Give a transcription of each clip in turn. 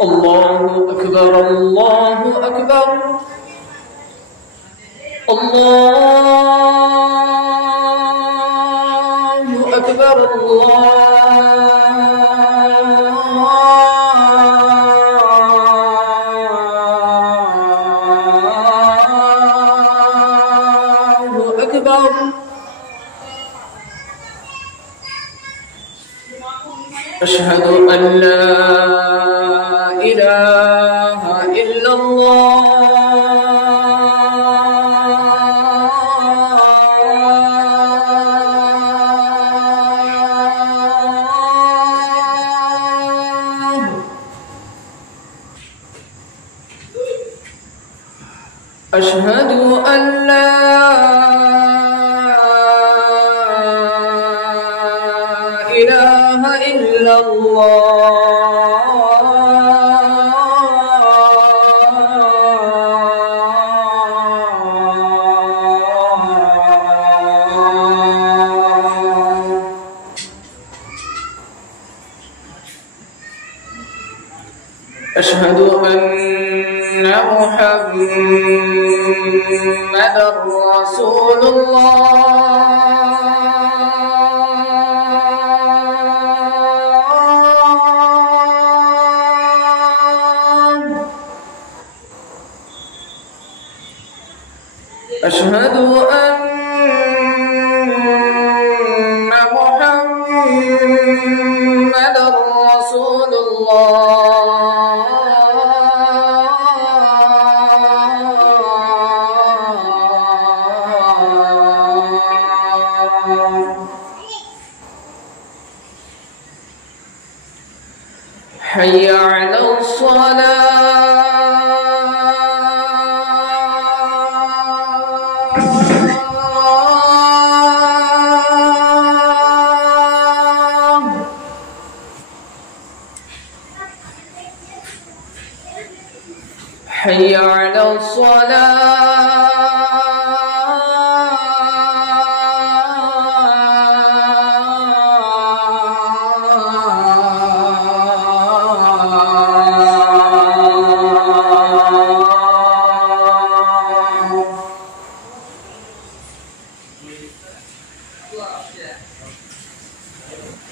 الله أكبر الله أكبر الله أكبر الله أكبر. أشهد أن لا إله إلا الله أشهد أن لا إله إلا الله أشهد أن محمدًا رسول الله. أشهد أن محمدًا رسول الله. حي على الصلاة. حي على الصلاة.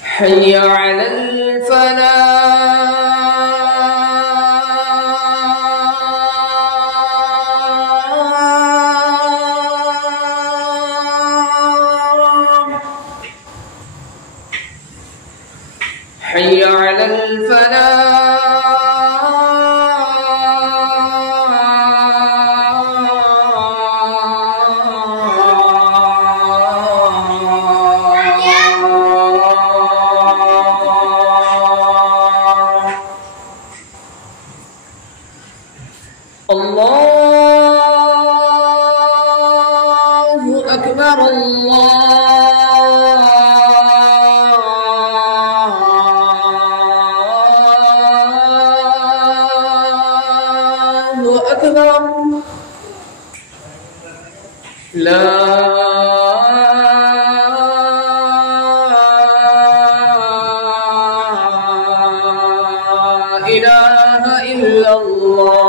حي على الفلاح. حي على الفلاح. الله أكبر الله أكبر. لا إله إلا الله.